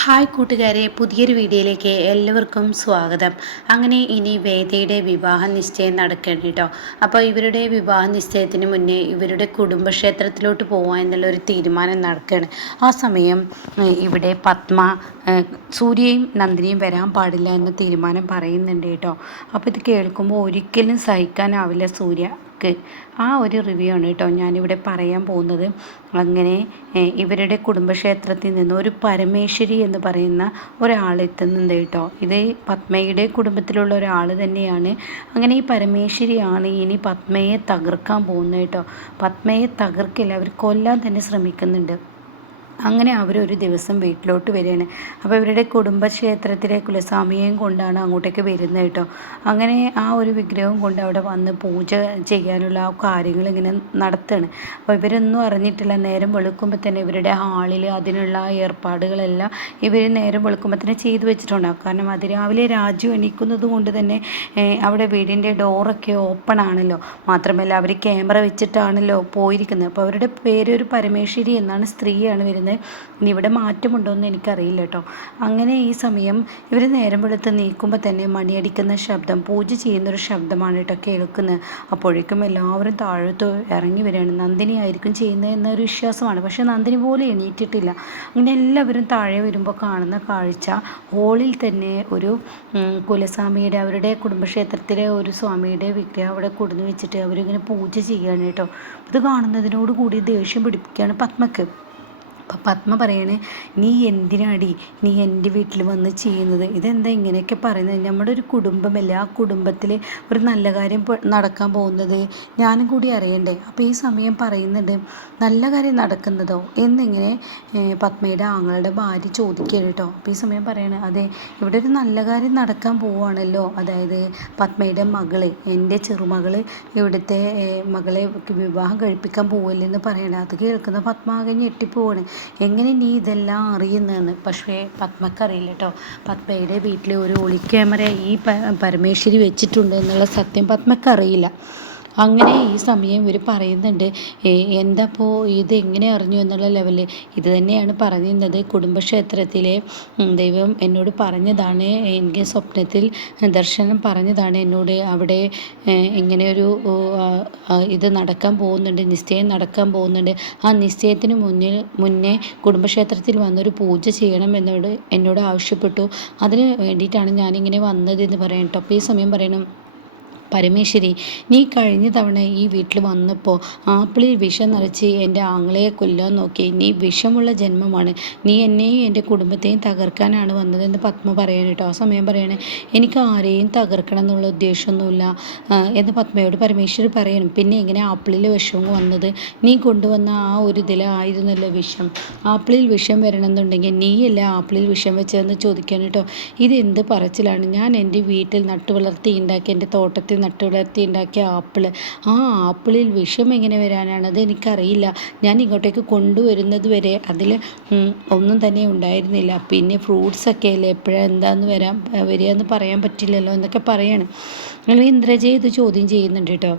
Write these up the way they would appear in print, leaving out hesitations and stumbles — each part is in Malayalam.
ഹായ് കൂട്ടുകാരെ, പുതിയൊരു വീഡിയോയിലേക്ക് എല്ലാവർക്കും സ്വാഗതം. അങ്ങനെ ഇനി വേദയുടെ വിവാഹ നിശ്ചയം നടക്കണം കേട്ടോ. അപ്പോൾ ഇവരുടെ വിവാഹ നിശ്ചയത്തിന് മുന്നേ ഇവരുടെ കുടുംബക്ഷേത്രത്തിലോട്ട് പോകാൻ എന്നുള്ളൊരു തീരുമാനം നടക്കുകയാണ്. ആ സമയം ഇവിടെ പത്മ സൂര്യയും നന്ദിനിയും വരാൻ പാടില്ല എന്ന തീരുമാനം പറയുന്നുണ്ട് കേട്ടോ. അപ്പോൾ ഇത് കേൾക്കുമ്പോൾ ഒരിക്കലും സഹിക്കാനാവില്ല സൂര്യ. ആ ഒരു റിവ്യൂ ആണ് കേട്ടോ ഞാനിവിടെ പറയാൻ പോകുന്നത്. അങ്ങനെ ഇവരുടെ കുടുംബക്ഷേത്രത്തിൽ നിന്ന് ഒരു പരമേശ്വരി എന്ന് പറയുന്ന ഒരാൾ എത്തുന്നുണ്ട് കേട്ടോ. ഇത് പത്മയുടെ കുടുംബത്തിലുള്ള ഒരാൾ തന്നെയാണ്. അങ്ങനെ ഈ പരമേശ്വരിയാണ് ഇനി പത്മയെ തകർക്കാൻ പോകുന്നത് കേട്ടോ. പത്മയെ തകർക്കില്ല, അവർ കൊല്ലാൻ തന്നെ ശ്രമിക്കുന്നുണ്ട്. അങ്ങനെ അവരൊരു ദിവസം വീട്ടിലോട്ട് വരികയാണ്. അപ്പോൾ ഇവരുടെ കുടുംബക്ഷേത്രത്തിലെ കുലസ്വാമിയെയും കൊണ്ടാണ് അങ്ങോട്ടേക്ക് വരുന്നത് കേട്ടോ. അങ്ങനെ ആ ഒരു വിഗ്രഹവും കൊണ്ട് അവിടെ വന്ന് പൂജ ചെയ്യാനുള്ള ആ കാര്യങ്ങൾ ഇങ്ങനെ നടത്തുകയാണ്. അപ്പോൾ ഇവരൊന്നും അറിഞ്ഞിട്ടില്ല. നേരം വെളുക്കുമ്പോൾ തന്നെ ഇവരുടെ ഹാളിൽ അതിനുള്ള ഏർപ്പാടുകളെല്ലാം ഇവർ നേരം വെളുക്കുമ്പോൾ തന്നെ ചെയ്തു വെച്ചിട്ടുണ്ടാകും. കാരണം അതിരാവിലെ രാജു എണീക്കുന്നത് കൊണ്ട് തന്നെ അവിടെ വീടിൻ്റെ ഡോറൊക്കെ ഓപ്പൺ ആണല്ലോ. മാത്രമല്ല അവർ ക്യാമറ വെച്ചിട്ടാണല്ലോ പോയിരിക്കുന്നത്. അപ്പോൾ അവരുടെ പേര് ഒരു പരമേശ്വരി എന്നാണ്, സ്ത്രീയാണ് വരുന്നത്. ഇനി ഇവിടെ മാറ്റമുണ്ടോ എന്ന് എനിക്കറിയില്ല കേട്ടോ. അങ്ങനെ ഈ സമയം ഇവർ നേരം വെളുത്ത് നീക്കുമ്പോൾ തന്നെ മണിയടിക്കുന്ന ശബ്ദം, പൂജ ചെയ്യുന്നൊരു ശബ്ദമാണ് കേട്ടോ കേൾക്കുന്നത്. അപ്പോഴേക്കും എല്ലാവരും താഴത്ത് ഇറങ്ങി വരികയാണ്. നന്ദിനി ആയിരിക്കും ചെയ്യുന്നത് എന്നൊരു വിശ്വാസമാണ്. പക്ഷേ നന്ദിനി പോലും എണീറ്റിട്ടില്ല. അങ്ങനെ എല്ലാവരും താഴെ വരുമ്പോൾ കാണുന്ന കാഴ്ച, ഹോളിൽ തന്നെ ഒരു കുലസ്വാമിയുടെ, അവരുടെ കുടുംബക്ഷേത്രത്തിലെ ഒരു സ്വാമിയുടെ വിഗ്രഹം അവിടെ കൊടുന്ന് വെച്ചിട്ട് അവരിങ്ങനെ പൂജ ചെയ്യുകയാണ് കേട്ടോ. ഇത് കാണുന്നതിനോട് കൂടി ദേഷ്യം പിടിപ്പിക്കുകയാണ് പത്മക്ക്. അപ്പം പത്മ പറയണേ, നീ എന്തിനാടി നീ എൻ്റെ വീട്ടിൽ വന്ന് ചെയ്യുന്നത്? ഇതെന്താ ഇങ്ങനെയൊക്കെ പറയുന്നത്? നമ്മുടെ ഒരു കുടുംബമല്ലേ, ആ കുടുംബത്തിൽ ഒരു നല്ല കാര്യം നടക്കാൻ പോകുന്നത് ഞാനും കൂടി അറിയണ്ടേ? അപ്പോൾ ഈ സമയം പറയുന്നുണ്ട്, നല്ല കാര്യം നടക്കുന്നതോ എന്നിങ്ങനെ പത്മയുടെ ആങ്ങളുടെ ഭാര്യ ചോദിക്കുകയാണ് കേട്ടോ. അപ്പോൾ ഈ സമയം പറയണേ, അതെ ഇവിടെ ഒരു നല്ല കാര്യം നടക്കാൻ പോവുകയാണല്ലോ. അതായത് പത്മയുടെ മകള്, എൻ്റെ ചെറുമകള് ഇവിടുത്തെ മകളെ വിവാഹം കഴിപ്പിക്കാൻ പോവില്ലെന്ന് പറയണേ. അത് കേൾക്കുന്ന പത്മ ആകെ ഞെട്ടിപ്പോവാണ്. എങ്ങനെ നീ ഇതെല്ലാം അറിയുന്നതെന്ന്. പക്ഷേ പത്മക്കറിയില്ല കേട്ടോ. പത്മയുടെ വീട്ടിൽ ഒരു ഒളി ക്യാമറ ഈ പരമേശ്വരി വെച്ചിട്ടുണ്ട് എന്നുള്ള സത്യം പത്മക്കറിയില്ല. അങ്ങനെ ഈ സമയം ഇവർ പറയുന്നുണ്ട്, എന്താപ്പോൾ ഇത് എങ്ങനെ അറിഞ്ഞു എന്നുള്ള ലെവലിൽ. ഇത് തന്നെയാണ് പറഞ്ഞിരുന്നത്, കുടുംബക്ഷേത്രത്തിലെ ദൈവം എന്നോട് പറഞ്ഞതാണ്, എനിക്ക് സ്വപ്നത്തിൽ ദർശനം പറഞ്ഞതാണ് എന്നോട്, അവിടെ ഇങ്ങനെയൊരു ഇത് നടക്കാൻ പോകുന്നുണ്ട്, നിശ്ചയം നടക്കാൻ പോകുന്നുണ്ട്. ആ നിശ്ചയത്തിന് മുന്നേ കുടുംബക്ഷേത്രത്തിൽ വന്നൊരു പൂജ ചെയ്യണം എന്നോട് ആവശ്യപ്പെട്ടു. അതിന് വേണ്ടിയിട്ടാണ് ഞാനിങ്ങനെ വന്നതെന്ന് പറയണം കേട്ടോ. അപ്പോൾ ഈ സമയം പറയണം, പരമേശ്വരി, നീ കഴിഞ്ഞ തവണ ഈ വീട്ടിൽ വന്നപ്പോൾ ആപ്പിളിൽ വിഷം നിറച്ച് എൻ്റെ ആങ്ങളയെ കൊല്ലാൻ നോക്കി. നീ വിഷമുള്ള ജന്മമാണ്. നീ എന്നെയും എൻ്റെ കുടുംബത്തെയും തകർക്കാനാണ് വന്നതെന്ന് പത്മ പറയണം കേട്ടോ. ആ സമയം പറയണേ, എനിക്ക് ആരെയും തകർക്കണം എന്നുള്ള ഉദ്ദേശമൊന്നുമില്ല എന്ന് പത്മയോട് പരമേശ്വരി പറയണം. പിന്നെ എങ്ങനെ ആപ്പിളിൽ വിഷം വന്നത്? നീ കൊണ്ടുവന്ന ആ ഒരു ഇതിലായിരുന്നല്ലോ വിഷം. ആപ്പിളിൽ വിഷം വരണമെന്നുണ്ടെങ്കിൽ നീയല്ല ആപ്പിളിൽ വിഷം വെച്ചതെന്ന് ചോദിക്കാൻ കേട്ടോ. ഇതെന്ത് പറച്ചിലാണ്? ഞാൻ എൻ്റെ വീട്ടിൽ നട്ടുവളർത്തി ഉണ്ടാക്കി, എൻ്റെ തോട്ടത്തിൽ നട്ടുവളർത്തി ഉണ്ടാക്കിയ ആപ്പിള്, ആ ആപ്പിളിൽ വിഷം എങ്ങനെ വരാനാണ്? അത് എനിക്കറിയില്ല. ഞാൻ ഇങ്ങോട്ടേക്ക് കൊണ്ടുവരുന്നത് വരെ അതിൽ ഒന്നും തന്നെ ഉണ്ടായിരുന്നില്ല. പിന്നെ ഫ്രൂട്ട്സൊക്കെ അല്ലേ, എപ്പോഴാണ് എന്താന്ന് വരിക എന്ന് പറയാൻ പറ്റില്ലല്ലോ എന്നൊക്കെ പറയാണ്. അങ്ങനെ ഇന്ദ്രജയ ഇത് ചോദ്യം ചെയ്യുന്നുണ്ട് കേട്ടോ.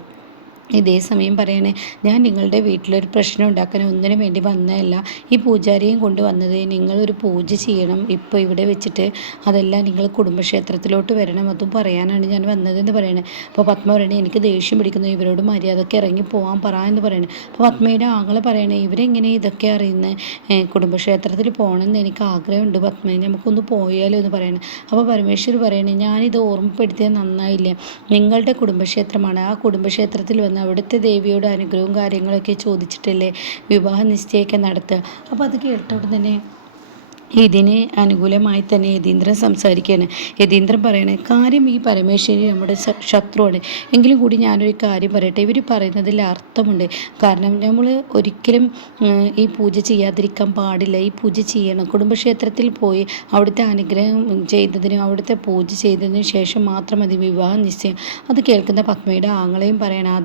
ഇതേ സമയം പറയണേ, ഞാൻ നിങ്ങളുടെ വീട്ടിലൊരു പ്രശ്നം ഉണ്ടാക്കാൻ ഒന്നിനും വേണ്ടി വന്നതല്ല. ഈ പൂജാരിയും കൊണ്ടുവന്നത് നിങ്ങളൊരു പൂജ ചെയ്യണം ഇപ്പോൾ ഇവിടെ വെച്ചിട്ട്, അതെല്ലാം നിങ്ങൾ കുടുംബക്ഷേത്രത്തിലോട്ട് വരണം, അതും പറയാനാണ് ഞാൻ വന്നതെന്ന് പറയണേ. അപ്പോൾ പത്മ പറയണേ, എനിക്ക് ദേഷ്യം പിടിക്കുന്നു, ഇവരോട് മര്യാദയ്ക്ക് ഇറങ്ങി പോകാൻ പറ എന്ന് പറയണേ. അപ്പോൾ പത്മയുടെ ആങ്ങളെ പറയണേ, ഇവരെങ്ങനെ ഇതൊക്കെ അറിയുന്നത്? കുടുംബക്ഷേത്രത്തിൽ പോകണമെന്ന് എനിക്ക് ആഗ്രഹമുണ്ട് പത്മ, നമുക്കൊന്ന് പോയാലോ എന്ന് പറയണേ. അപ്പോൾ പരമേശ്വരി പറയണേ, ഞാനിത് ഓർമ്മപ്പെടുത്തിയത് നന്നായില്ലേ? നിങ്ങളുടെ കുടുംബക്ഷേത്രമാണ്, ആ കുടുംബക്ഷേത്രത്തിൽ വന്ന് അവിടുത്തെ ദേവിയോട് അനുഗ്രഹവും കാര്യങ്ങളൊക്കെ ചോദിച്ചിട്ടല്ലേ വിവാഹ നിശ്ചയമൊക്കെ നടത്തുക. അപ്പോൾ അത് കേട്ടോടെ തന്നെ ഇതിന് അനുകൂലമായി തന്നെ യതീന്ദ്രൻ സംസാരിക്കുകയാണ്. യതീന്ദ്രൻ പറയണേ, കാര്യം ഈ പരമേശ്വരി നമ്മുടെ ശത്രുവാണ്. എങ്കിലും കൂടി ഞാനൊരു കാര്യം പറയട്ടെ, ഇവർ പറയുന്നതിൽ അർത്ഥമുണ്ട്. കാരണം നമ്മൾ ഒരിക്കലും ഈ പൂജ ചെയ്യാതിരിക്കാൻ പാടില്ല. ഈ പൂജ ചെയ്യണം. കുടുംബക്ഷേത്രത്തിൽ പോയി അവിടുത്തെ അനുഗ്രഹം ചെയ്തതിനും അവിടുത്തെ പൂജ ചെയ്തതിനു ശേഷം മാത്രം മതി വിവാഹ നിശ്ചയം. അത് കേൾക്കുന്ന പത്മയുടെ ആങ്ങളെയും പറയണം,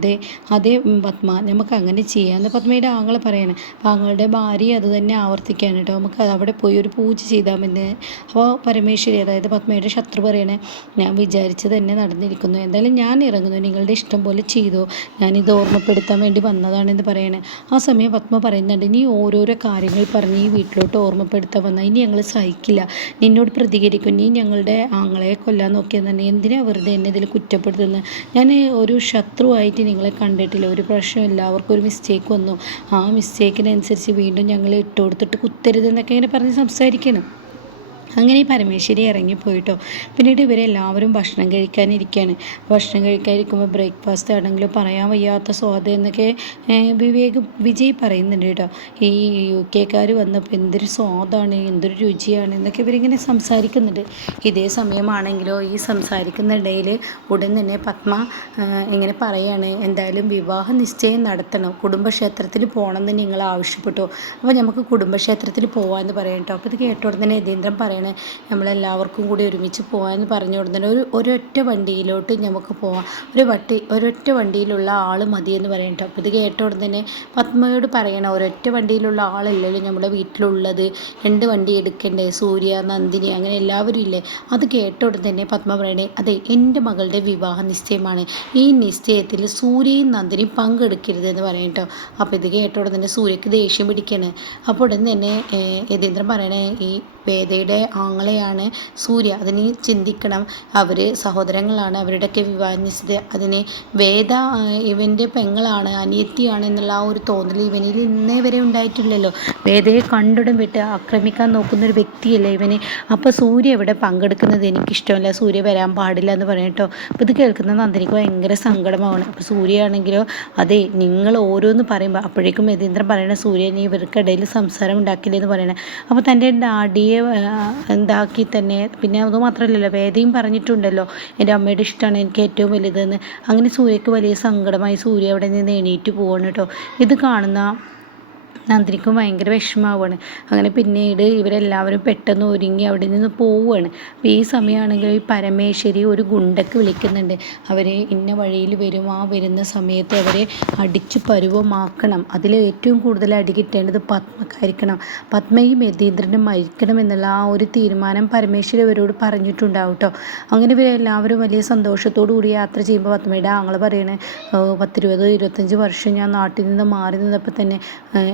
അതേ പത്മ, നമുക്ക് അങ്ങനെ ചെയ്യാമെന്ന് പത്മയുടെ ആങ്ങളെ പറയണം. ആങ്ങളുടെ ഭാര്യ അത് തന്നെ ആവർത്തിക്കുകയാണ് കേട്ടോ. നമുക്ക് അവിടെ പോയി ഒരു പൂജ ചെയ്താമെന്ന്. അപ്പോൾ പരമേശ്വരി, അതായത് പത്മയുടെ ശത്രു പറയണേ, ഞാൻ വിചാരിച്ചത് തന്നെ നടന്നിരിക്കുന്നു, എന്തായാലും ഞാൻ ഇറങ്ങുന്നു, നിങ്ങളുടെ ഇഷ്ടം പോലെ ചെയ്തോ, ഞാനിത് ഓർമ്മപ്പെടുത്താൻ വേണ്ടി വന്നതാണെന്ന് പറയണേ. ആ സമയം പത്മ പറയുന്നുണ്ട്, നീ ഓരോരോ കാര്യങ്ങൾ പറഞ്ഞ് ഈ വീട്ടിലോട്ട് ഓർമ്മപ്പെടുത്താൻ വന്നാൽ ഇനി ഞങ്ങൾ സഹിക്കില്ല, നിന്നോട് പ്രതികരിക്കും, നീ ഞങ്ങളുടെ ആങ്ങളെ കൊല്ലാൻ നോക്കിയതാണ്, എന്തിനാ വെറുതെ എന്നെ ഇതിൽ കുറ്റപ്പെടുത്തുന്നത്, ഞാൻ ഒരു ശത്രുവായിട്ട് നിങ്ങളെ കണ്ടിട്ടില്ല, ഒരു പ്രശ്നം എല്ലാവർക്കും ഒരു മിസ്റ്റേക്ക് വന്നു, ആ മിസ്റ്റേക്കിനനുസരിച്ച് വീണ്ടും ഞങ്ങൾ ഇട്ടുകൊടുത്തിട്ട് കുത്തരുതെന്നൊക്കെ ഇങ്ങനെ പറഞ്ഞ് സംസാരിക്കണം. അങ്ങനെ ഈ പരമേശ്വരി ഇറങ്ങിപ്പോയിട്ടോ. പിന്നീട് ഇവരെല്ലാവരും ഭക്ഷണം കഴിക്കാനിരിക്കുകയാണ്. ഭക്ഷണം കഴിക്കാനിരിക്കുമ്പോൾ ബ്രേക്ക്ഫാസ്റ്റ് ആണെങ്കിലും പറയാൻ വയ്യാത്ത സ്വാദ് എന്നൊക്കെ വിജയ് പറയുന്നുണ്ട് കേട്ടോ. ഈ UK വന്നപ്പോൾ എന്തൊരു സ്വാദാണ്, എന്തൊരു രുചിയാണ് എന്നൊക്കെ ഇവരിങ്ങനെ സംസാരിക്കുന്നുണ്ട്. ഇതേ സമയമാണെങ്കിലോ ഈ സംസാരിക്കുന്നിടയിൽ ഉടൻ തന്നെ പത്മ ഇങ്ങനെ പറയാണ്, എന്തായാലും വിവാഹ നിശ്ചയം നടത്തണം, കുടുംബക്ഷേത്രത്തിൽ പോകണമെന്ന് നിങ്ങൾ ആവശ്യപ്പെട്ടു, അപ്പോൾ നമുക്ക് കുടുംബക്ഷേത്രത്തിൽ പോകാമെന്ന് പറയാം കേട്ടോ. അപ്പോൾ ഇത് കേട്ട ഉടനെ യതീന്ദ്രൻ പറയണം, നമ്മളെല്ലാവർക്കും കൂടി ഒരുമിച്ച് പോകാമെന്ന് പറഞ്ഞ ഉടനെ ഒരൊറ്റ വണ്ടിയിലോട്ട് നമുക്ക് പോവാം, ഒരൊറ്റ വണ്ടിയിലുള്ള ആൾ മതിയെന്ന് പറയണം കേട്ടോ. അപ്പോൾ ഇത് കേട്ട ഉടനെ പത്മയോട് പറയണം, ഒരൊറ്റ വണ്ടിയിലുള്ള ആളല്ലല്ലോ നമ്മുടെ വീട്ടിലുള്ളത്, 2 വണ്ടി എടുക്കണ്ടേ, സൂര്യ, നന്ദിനി, അങ്ങനെ എല്ലാവരും ഇല്ലേ. അത് കേട്ട ഉടൻ തന്നെ പത്മ പറയണേ, അതെ എൻ്റെ മകളുടെ വിവാഹ നിശ്ചയമാണ്, ഈ നിശ്ചയത്തിൽ സൂര്യയും നന്ദിനിയും പങ്കെടുക്കരുതെന്ന് പറയും കേട്ടോ. അപ്പോൾ ഇത് കേട്ട ഉടൻ തന്നെ സൂര്യക്ക് ദേഷ്യം പിടിക്കുകയാണ്. അപ്പോൾ ഉടൻ തന്നെ യതീന്ദ്രൻ പറയണേ, ഈ വേദയുടെ ആങ്ങളെയാണ് സൂര്യ, അതിന് ചിന്തിക്കണം, അവർ സഹോദരങ്ങളാണ്, അവരുടെയൊക്കെ വിവാഹിച്ചത്, അതിന് വേദ ഇവൻ്റെ പെങ്ങളാണ്, അനിയത്തിയാണ് എന്നുള്ള ആ ഒരു തോന്നൽ ഇവനിൽ ഇന്നേ വരെ ഉണ്ടായിട്ടില്ലല്ലോ. വേദയെ കണ്ടുടൻ വിട്ട് ആക്രമിക്കാൻ നോക്കുന്നൊരു വ്യക്തിയല്ലേ ഇവന്. അപ്പോൾ സൂര്യ ഇവിടെ പങ്കെടുക്കുന്നത് എനിക്കിഷ്ടമല്ല, സൂര്യ വരാൻ പാടില്ല എന്ന് പറയട്ടോ. അപ്പോൾ ഇത് കേൾക്കുന്ന നന്ദിനിക്ക് ഭയങ്കര സങ്കടമാണ്. അപ്പോൾ സൂര്യയാണെങ്കിലോ, അതെ നിങ്ങൾ ഓരോന്ന് പറയുമ്പോൾ അപ്പോഴേക്കും യതീന്ദ്രൻ പറയണ, സൂര്യ നീ ഇവർക്കിടയിൽ സംസാരം ഉണ്ടാക്കില്ലെന്ന് പറയണേ. അപ്പോൾ തൻ്റെ ഡാഡിയെ എന്താക്കി തന്നെ, പിന്നെ അതുമാത്രമല്ലല്ലോ വേദയും പറഞ്ഞിട്ടുണ്ടല്ലോ, എൻ്റെ അമ്മയുടെ ഇഷ്ടമാണ് എനിക്ക് ഏറ്റവും വലുതെന്ന്. അങ്ങനെ സൂര്യക്ക് വലിയ സങ്കടമായി, സൂര്യ അവിടെ നിന്ന് എണീറ്റ് പോവാണ് കേട്ടോ. ഇത് കാണുന്ന നന്ദിനിക്കും ഭയങ്കര വിഷമാവുകയാണ്. അങ്ങനെ പിന്നീട് ഇവരെല്ലാവരും പെട്ടെന്ന് ഒരുങ്ങി അവിടെ നിന്ന് പോവുകയാണ്. അപ്പോൾ ഈ സമയമാണെങ്കിൽ ഈ പരമേശ്വരി ഒരു ഗുണ്ടക്ക് വിളിക്കുന്നുണ്ട്, അവരെ ഇന്ന വഴിയിൽ വരും, ആ വരുന്ന സമയത്ത് അവരെ അടിച്ച് പരുവമാക്കണം, അതിൽ ഏറ്റവും കൂടുതൽ അടി കിട്ടേണ്ടത് പത്മക്കായിരിക്കണം, പത്മയും യതീന്ദ്രനും മരിക്കണം എന്നുള്ള ആ ഒരു തീരുമാനം പരമേശ്വരി അവരോട് പറഞ്ഞിട്ടുണ്ടാവും കേട്ടോ. അങ്ങനെ ഇവരെല്ലാവരും വലിയ സന്തോഷത്തോടു കൂടി യാത്ര ചെയ്യുമ്പോൾ പത്മയുടെ ആങ്ങൾ പറയണേ, 10-20-25 വർഷം ഞാൻ നാട്ടിൽ നിന്ന് മാറി നിന്നപ്പോൾ തന്നെ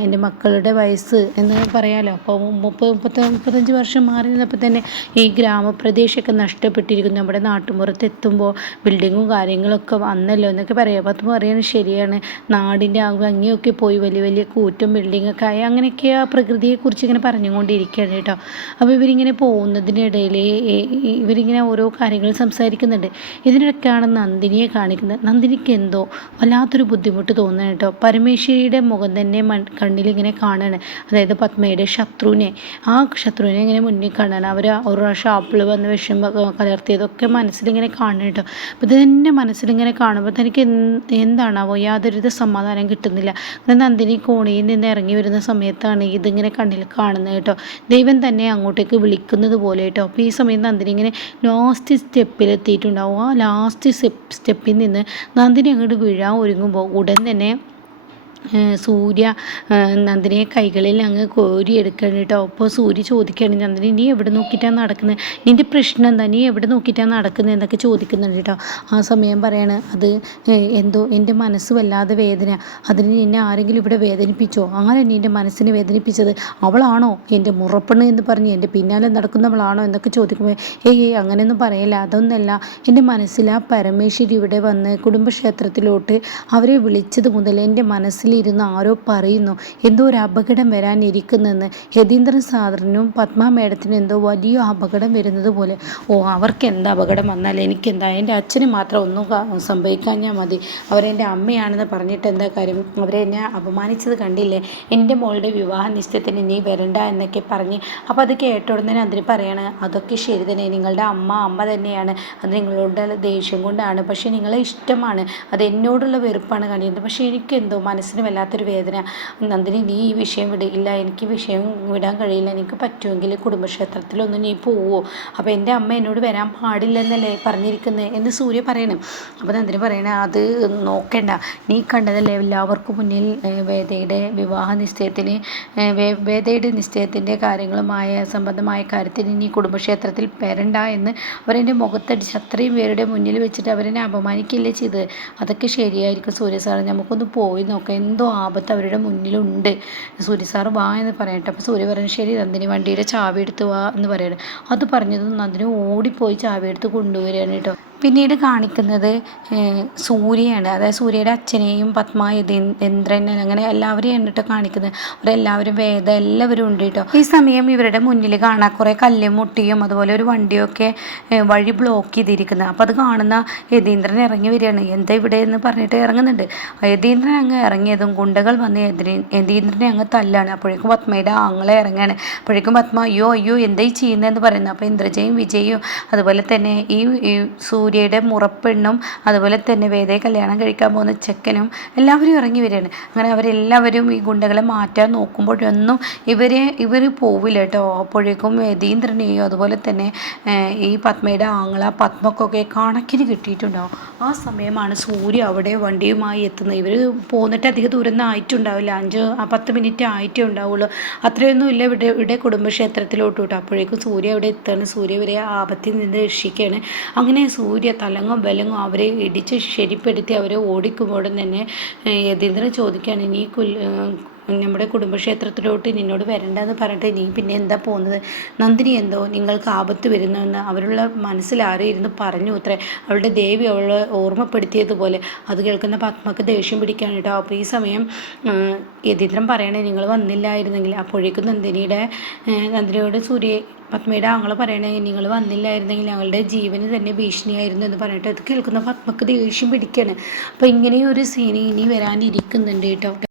എൻ്റെ മക്കളുടെ വയസ്സ് എന്ന് പറയാമല്ലോ, അപ്പോൾ 30-35 വർഷം മാറി നിന്നപ്പോൾ തന്നെ ഈ ഗ്രാമപ്രദേശമൊക്കെ നഷ്ടപ്പെട്ടിരിക്കുന്നു, നമ്മുടെ നാട്ടുമ്പുറത്ത് എത്തുമ്പോൾ ബിൽഡിങ്ങും കാര്യങ്ങളൊക്കെ വന്നല്ലോ എന്നൊക്കെ പറയാം. അപ്പോൾ അത് പറയുന്നത് ശരിയാണ്, നാടിൻ്റെ ആ ഭംഗിയൊക്കെ പോയി, വലിയ വലിയ കൂറ്റം ബിൽഡിങ്ങൊക്കെ ആയി, അങ്ങനെയൊക്കെ ആ പ്രകൃതിയെക്കുറിച്ച് ഇങ്ങനെ പറഞ്ഞുകൊണ്ടിരിക്കുകയാണ് കേട്ടോ. അപ്പോൾ ഇവരിങ്ങനെ പോകുന്നതിനിടയിൽ ഇവരിങ്ങനെ ഓരോ കാര്യങ്ങൾ സംസാരിക്കുന്നുണ്ട്. ഇതിനിടയ്ക്കാണ് നന്ദിനിയെ കാണിക്കുന്നത്. നന്ദിനിക്ക് എന്തോ വല്ലാത്തൊരു ബുദ്ധിമുട്ട് തോന്നുന്നു കേട്ടോ. പരമേശ്വരിയുടെ മുഖം തന്നെ കണ്ണിലിങ്ങനെ കാണാണ്, അതായത് പത്മയുടെ ശത്രുവിനെ, ആ ശത്രുവിനെ ഇങ്ങനെ മുന്നിൽ കാണാൻ, അവർ ഒരു ഷാപ്പിൽ വന്ന് വിഷം കലർത്തിയതൊക്കെ മനസ്സിലിങ്ങനെ കാണണം കേട്ടോ. അപ്പോൾ ഇത് തന്നെ മനസ്സിലിങ്ങനെ കാണുമ്പോൾ തനിക്ക് എന്താണാവോ യാതൊരു സമാധാനം കിട്ടുന്നില്ല. അങ്ങനെ നന്ദിനി കോണിയിൽ നിന്ന് ഇറങ്ങി വരുന്ന സമയത്താണ് ഇതിങ്ങനെ കണ്ണിൽ കാണുന്നത് കേട്ടോ. ദൈവം തന്നെ അങ്ങോട്ടേക്ക് വിളിക്കുന്നത് പോലെ കേട്ടോ. അപ്പോൾ ഈ സമയം നന്ദിനി ഇങ്ങനെ ലാസ്റ്റ് സ്റ്റെപ്പിലെത്തിയിട്ടുണ്ടാവും. ആ ലാസ്റ്റ് സ്റ്റെപ്പിൽ നിന്ന് നന്ദിനി അങ്ങോട്ട് വീഴാൻ ഒരുങ്ങുമ്പോൾ ഉടൻ തന്നെ സൂര്യ നന്ദിനിയെ കൈകളിൽ അങ്ങ് കോരിയെടുക്കണം കേട്ടോ. അപ്പോൾ സൂര്യ ചോദിക്കുകയാണ്, നന്ദിനി നീ എവിടെ നോക്കിയിട്ടാണ് നടക്കുന്നത്, നിൻ്റെ പ്രശ്നം എന്താ, നീ എവിടെ നോക്കിയിട്ടാണ് നടക്കുന്നത് എന്നൊക്കെ ചോദിക്കുന്നുണ്ട് കേട്ടോ. ആ സമയം പറയാണ്, അത് എന്തോ എൻ്റെ മനസ്സ് വല്ലാതെ വേദന, അതിന് നിന്നെ ആരെങ്കിലും ഇവിടെ വേദനിപ്പിച്ചോ, അങ്ങനെ നിൻ്റെ മനസ്സിനെ വേദനിപ്പിച്ചത് അവളാണോ, എൻ്റെ മുറപ്പെണ്ണ് എന്ന് പറഞ്ഞ് എൻ്റെ പിന്നാലെ നടക്കുന്നവളാണോ എന്നൊക്കെ ചോദിക്കുമ്പോൾ അങ്ങനെയൊന്നും പറയില്ല, അതൊന്നല്ല, എൻ്റെ മനസ്സിൽ ആ പരമേശ്വരി ഇവിടെ വന്ന് കുടുംബക്ഷേത്രത്തിലോട്ട് അവരെ വിളിച്ചത് മുതൽ എൻ്റെ മനസ്സിൽ ഇരുന്ന് ആരോ പറയുന്നു എന്തോ ഒരു അപകടം വരാനിരിക്കുന്നെന്ന്, യതീന്ദ്രൻ സാറിനും പത്മ മേഡത്തിനും എന്തോ വലിയ അപകടം വരുന്നത് പോലെ. അവർക്ക് എന്താ അപകടം വന്നാൽ എനിക്കെന്താ, എൻ്റെ അച്ഛന് മാത്രം ഒന്നും സംഭവിക്കാഞ്ഞാൽ മതി, അവരെൻ്റെ അമ്മയാണെന്ന് പറഞ്ഞിട്ട് എന്താ കാര്യം, അവരെ എന്നെ അപമാനിച്ചത് കണ്ടില്ലേ, എൻ്റെ മോളുടെ വിവാഹ നിശ്ചയത്തിന് നീ വരണ്ട എന്നൊക്കെ പറഞ്ഞ്. അപ്പോൾ അത് കേട്ട ഉടനെ അതിന് പറയാണ്, അതൊക്കെ ശരി തന്നെ, നിങ്ങളുടെ അമ്മ തന്നെയാണ്, അത് നിങ്ങളുടെ ദേഷ്യം കൊണ്ടാണ്, പക്ഷേ നിങ്ങളെ ഇഷ്ടമാണ്, അത് എന്നോടുള്ള വെറുപ്പാണ് കാണിക്കുന്നത്, പക്ഷേ എനിക്കെന്തോ മനസ്സിന് മനസ്സിന് വല്ലാത്തൊരു വേദന. നന്ദിനി നീ ഈ വിഷയം വിടില്ല, എനിക്ക് വിഷയം വിടാൻ കഴിയില്ല, എനിക്ക് പറ്റുമെങ്കിൽ കുടുംബക്ഷേത്രത്തിലൊന്ന് നീ പോവോ, അപ്പോൾ എൻ്റെ അമ്മ എന്നോട് വരാൻ പാടില്ലെന്നല്ലേ പറഞ്ഞിരിക്കുന്നത് എന്ന് സൂര്യ പറയണം. അപ്പോൾ നന്ദിനി പറയണ അത് നോക്കണ്ട, നീ കണ്ടതല്ലേ എല്ലാവർക്കും മുന്നിൽ വേദയുടെ വിവാഹ നിശ്ചയത്തിന് വേദയുടെ നിശ്ചയത്തിൻ്റെ കാര്യങ്ങളുമായ സംബന്ധമായ കാര്യത്തിന് നീ കുടുംബക്ഷേത്രത്തിൽ വരണ്ട എന്ന് അവരെൻ്റെ മുഖത്തടിച്ച് അത്രയും പേരുടെ മുന്നിൽ വെച്ചിട്ട് അവരെന്നെ അപമാനിക്കുകയല്ലേ ചെയ്തത്. അതൊക്കെ ശരിയായിരിക്കും സൂര്യ സാറ്, നമുക്കൊന്ന് പോയി നോക്കാം, എന്തോ ആപത്ത് അവരുടെ മുന്നിലുണ്ട്, സൂര്യ സാറ് വാ എന്ന് പറയട്ടെ. അപ്പോൾ സൂര്യ പറഞ്ഞു ശരി നന്ദിനി വണ്ടിയുടെ ചാവി എടുത്ത് വാ എന്ന് പറയണം. അത് പറഞ്ഞതും നന്ദിനി ഓടിപ്പോയി ചാവി എടുത്ത് കൊണ്ടുവരികയാണ് കേട്ടോ. പിന്നീട് കാണിക്കുന്നത് സൂര്യയാണ്, അതായത് സൂര്യയുടെ അച്ഛനെയും പത്മ, യതീന്ദ്രൻ, അങ്ങനെ എല്ലാവരെയും കേട്ടോ കാണിക്കുന്നത്. അവരെല്ലാവരും വേദ എല്ലാവരും ഉണ്ട് കേട്ടോ. ഈ സമയം ഇവരുടെ മുന്നിൽ കാണാൻ കുറേ കല്ലും മുട്ടിയും അതുപോലെ ഒരു വണ്ടിയൊക്കെ വഴി ബ്ലോക്ക് ചെയ്തിരിക്കുന്നത്. അപ്പോൾ അത് കാണുന്ന യതീന്ദ്രൻ ഇറങ്ങി വരികയാണ്. എന്താ ഇവിടെ എന്ന് പറഞ്ഞിട്ട് ഇറങ്ങുന്നുണ്ട്. യതീന്ദ്രൻ അങ്ങ് ഇറങ്ങിയതും ഗുണ്ടകൾ വന്ന് യതീന്ദ്രനെ അങ്ങ് തല്ലാണ്. അപ്പോഴേക്കും പത്മയുടെ ആങ്ങളെ ഇറങ്ങുകയാണ്. അപ്പോഴേക്കും പത്മ അയ്യോ അയ്യോ എന്തായി ചെയ്യുന്നതെന്ന് പറയുന്നത്. അപ്പോൾ ഇന്ദ്രജയും വിജയും അതുപോലെ തന്നെ ഈ സൂര്യയുടെ മുറപ്പെണ്ണും അതുപോലെ തന്നെ വേദയെ കല്യാണം കഴിക്കാൻ പോകുന്ന ചെക്കനും എല്ലാവരും ഇറങ്ങി വരികയാണ്. അങ്ങനെ അവരെല്ലാവരും ഈ ഗുണ്ടകളെ മാറ്റാൻ നോക്കുമ്പോഴൊന്നും ഇവർ പോവില്ല കേട്ടോ. അപ്പോഴേക്കും യതീന്ദ്രനെയോ അതുപോലെ തന്നെ ഈ പത്മയുടെ ആങ്ങള പത്മക്കൊക്കെ കണക്കിന് കിട്ടിയിട്ടുണ്ടാവും. ആ സമയമാണ് സൂര്യ അവിടെ വണ്ടിയുമായി എത്തുന്നത്. ഇവർ പോന്നിട്ട് അധികം ദൂരം ഒന്നും ആയിട്ടുണ്ടാവില്ല, 5-10 മിനിറ്റ് ആയിട്ടേ ഉണ്ടാവുള്ളൂ. അത്രയൊന്നും ഇല്ല ഇവിടെ കുടുംബക്ഷേത്രത്തിലോട്ട് കേട്ടോ. അപ്പോഴേക്കും സൂര്യ അവിടെ എത്തുകയാണ്. സൂര്യ ഇവരെ ആപത്തിൽ നിന്ന് രക്ഷിക്കുകയാണ്. അങ്ങനെ സൂര്യ തലങ്ങും ബലങ്ങും അവരെ ഇടിച്ച് ശരിപ്പെടുത്തി അവരെ ഓടിക്കുമ്പോഴും തന്നെ യതീന്ദ്രൻ ചോദിക്കുകയാണ് നീ നമ്മുടെ കുടുംബക്ഷേത്രത്തിലോട്ട് നിന്നോട് വരണ്ടെന്ന് പറഞ്ഞിട്ട് നീ പിന്നെ എന്താ പോകുന്നത്, നന്ദിനി എന്തോ നിങ്ങൾക്ക് ആപത്ത് വരുന്നുവെന്ന് അവരുടെ മനസ്സിൽ ആരും ഇരുന്ന് പറഞ്ഞു അത്രേ, അവളുടെ ദേവി അവളെ ഓർമ്മപ്പെടുത്തിയതുപോലെ. അത് കേൾക്കുന്ന പത്മക്ക് ദേഷ്യം പിടിക്കാൻ കേട്ടോ. അപ്പോൾ ഈ സമയം യതീന്ദ്രൻ പറയണേ നിങ്ങൾ വന്നില്ലായിരുന്നെങ്കിൽ, അപ്പോഴേക്കും നന്ദിനിയോട് പത്മയുടെ ആങ്ങളെ പറയണേ നിങ്ങൾ വന്നില്ലായിരുന്നെങ്കിൽ ഞങ്ങളുടെ ജീവന് തന്നെ ഭീഷണിയായിരുന്നു എന്ന് പറഞ്ഞിട്ട് അത് കേൾക്കുന്ന പത്മക്ക് ദേഷ്യം പിടിക്കുകയാണ്. അപ്പോൾ ഇങ്ങനെയൊരു സീൻ ഇനി വരാനിരിക്കുന്നുണ്ട് കേട്ടോ.